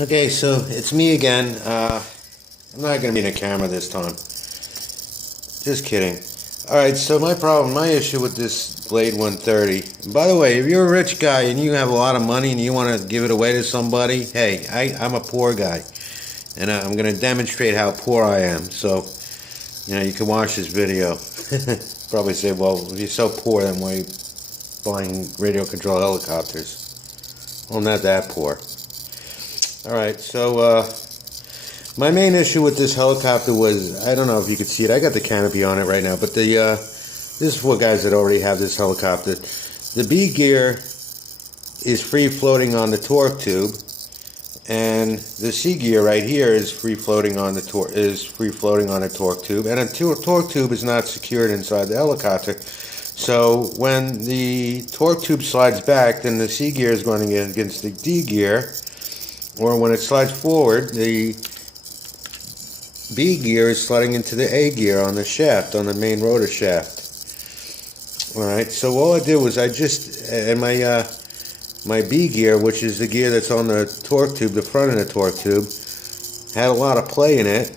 Okay, so it's me again. I'm not going to be in a camera this time. Just kidding. Alright, so my issue with this Blade 130. And by the way, if you're a rich guy and you have a lot of money and you want to give it away to somebody, hey, I'm a poor guy. And I'm going to demonstrate how poor I am. So, you can watch this video. Probably say, well, if you're so poor, then why are you buying radio-controlled helicopters? Well, I'm not that poor. Alright, so my main issue with this helicopter was, I don't know if you could see it, I got the canopy on it right now, but this is for guys that already have this helicopter. The B gear is free floating on the torque tube, and the C gear right here is free floating on the torque tube, and a torque tube is not secured inside the helicopter. So when the torque tube slides back, then the C gear is going to get against the D gear. Or when it slides forward, the B gear is sliding into the A gear on the shaft, on the main rotor shaft. Alright, so all I did was and my B gear, which is the gear that's on the torque tube, the front of the torque tube, had a lot of play in it.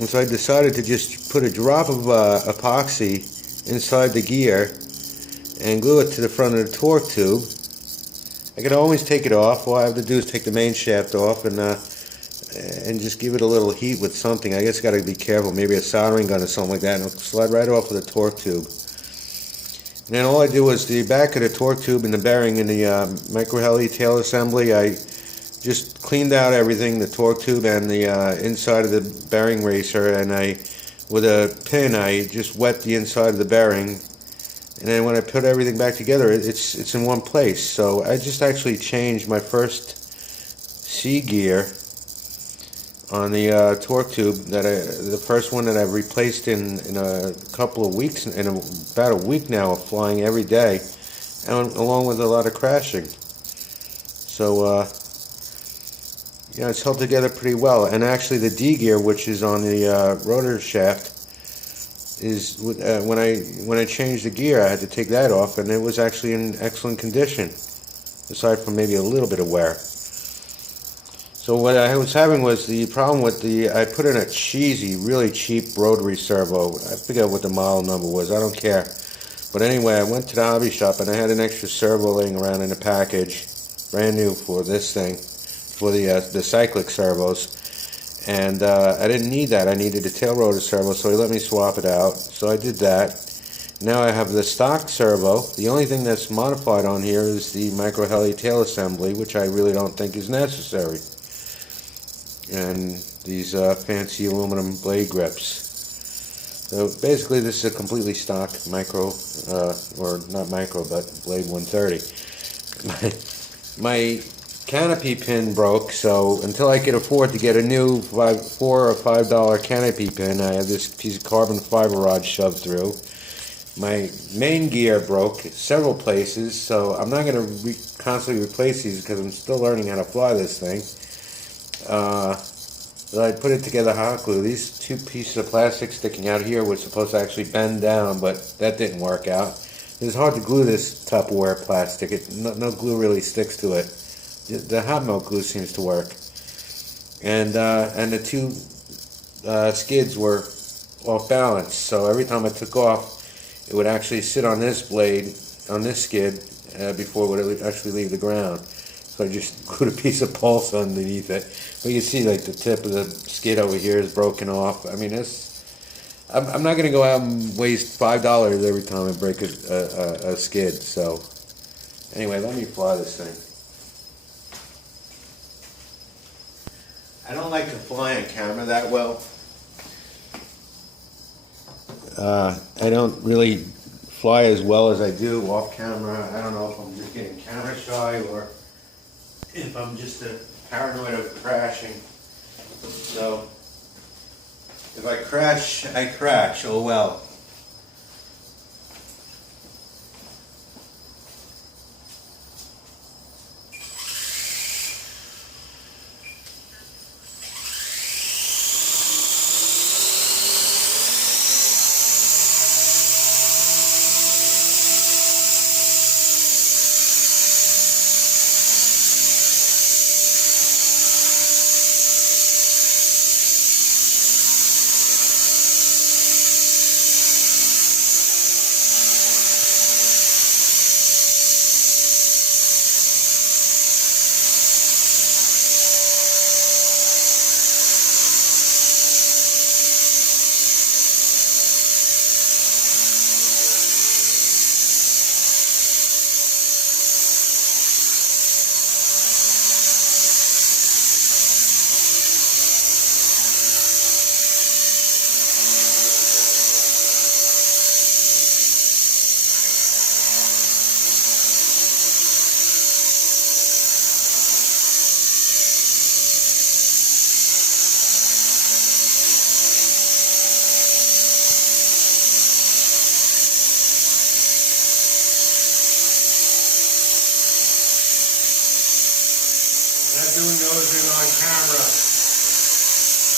And so I decided to just put a drop of epoxy inside the gear and glue it to the front of the torque tube. I can always take it off. All I have to do is take the main shaft off and just give it a little heat with something. I guess got to be careful, maybe a soldering gun or something like that, and it'll slide right off of the torque tube. And then all I do is the back of the torque tube and the bearing in the micro heli tail assembly, I just cleaned out everything, the torque tube and the inside of the bearing racer, and with a pin I just wet the inside of the bearing. And then when I put everything back together, it's in one place. So I just actually changed my first C gear on the torque tube, the first one that I've replaced in a couple of weeks, in about a week now of flying every day, and along with a lot of crashing. So it's held together pretty well. And actually the D gear, which is on the rotor shaft, is when I changed the gear, I had to take that off, and it was actually in excellent condition, aside from maybe a little bit of wear. So what I was having was the problem with I put in a cheesy, really cheap rotary servo. I forget what the model number was, I don't care. But anyway, I went to the hobby shop and I had an extra servo laying around in a package, brand new for this thing, for the cyclic servos. And I didn't need that. I needed a tail rotor servo, so he let me swap it out. So I did that. Now I have the stock servo. The only thing that's modified on here is the micro heli tail assembly, which I really don't think is necessary. And these fancy aluminum blade grips. So basically this is a completely stock micro, or not micro, but Blade 130. My canopy pin broke, so until I could afford to get a new $4 or $5 canopy pin, I have this piece of carbon fiber rod shoved through. My main gear broke several places, so I'm not going to constantly replace these because I'm still learning how to fly this thing. But I put it together hot glue. These two pieces of plastic sticking out here were supposed to actually bend down, but that didn't work out. It's hard to glue this Tupperware plastic. No glue really sticks to it. The hot melt glue seems to work, and the two skids were off balance. So every time I took off, it would actually sit on this blade, on this skid, before it would actually leave the ground. So I just glued a piece of pulse underneath it. But you see, like the tip of the skid over here is broken off. I mean, I'm not going to go out and waste $5 every time I break a skid. So anyway, let me fly this thing. I don't like to fly on camera that well. I don't really fly as well as I do off camera. I don't know if I'm just getting camera shy or if I'm just paranoid of crashing. So if I crash, I crash. Oh well. Not doing nosing on camera.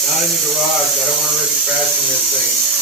Not in the garage. I don't want to risk crashing this thing.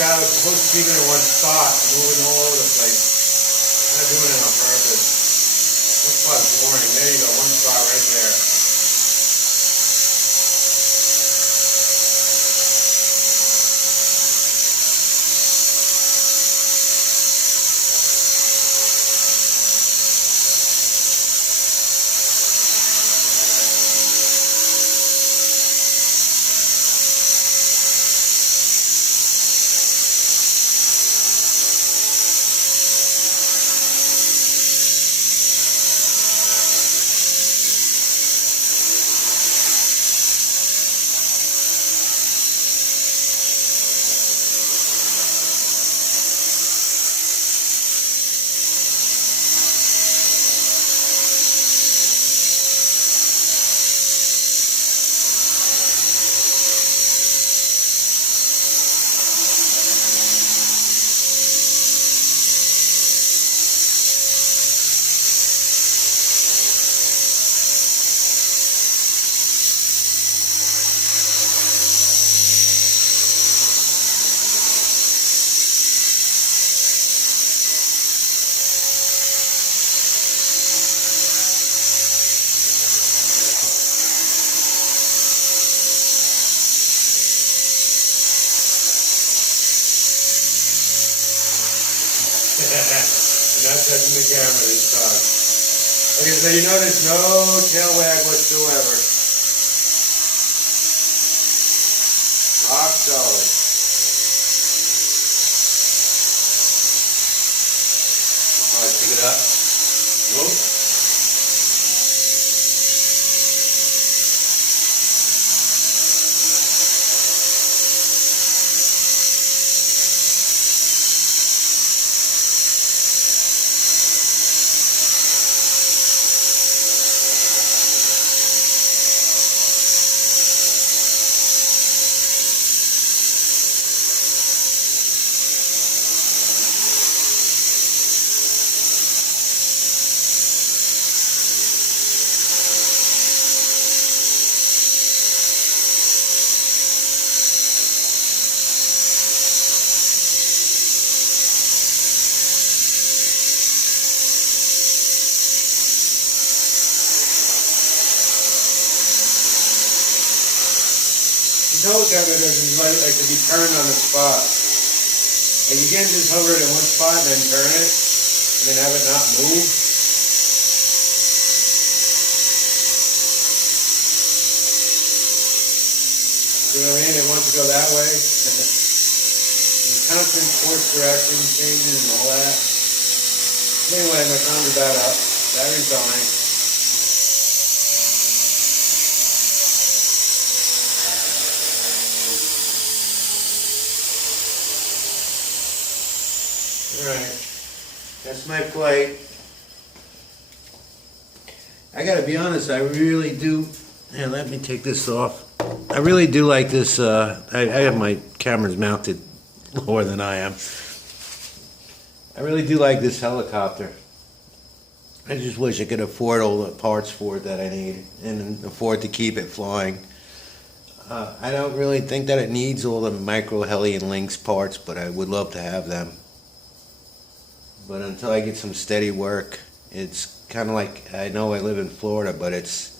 I was supposed to keep it in one spot, moving all over the place. I'm not doing it on purpose. One spot is boring. There you go, one spot right there. And not touching the camera this time. Okay, so you notice no tail wag whatsoever. Rock solid. Alright, pick it up. Whoop. Toe tether doesn't like to be turned on the spot. Like you can't just hover it in one spot and then turn it and then have it not move. You know what I mean? It wants to go that way. There's constant course direction changes and all that. Anyway, my thumbs that up. Battery's dying. Alright, that's my flight. I gotta be honest, I really do. Here, let me take this off. I really do like this. I have my cameras mounted lower than I am. I really do like this helicopter. I just wish I could afford all the parts for it that I need and afford to keep it flying. I don't really think that it needs all the micro heli and Lynx parts, but I would love to have them. But until I get some steady work, it's kind of like, I know I live in Florida, but it's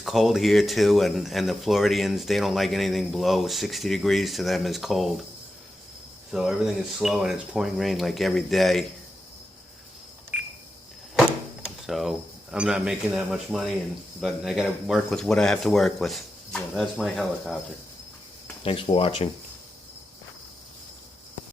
cold here too, and the Floridians, they don't like anything below 60 degrees. To them is cold. So everything is slow and it's pouring rain like every day. So I'm not making that much money, but I gotta work with what I have to work with. So that's my helicopter. Thanks for watching.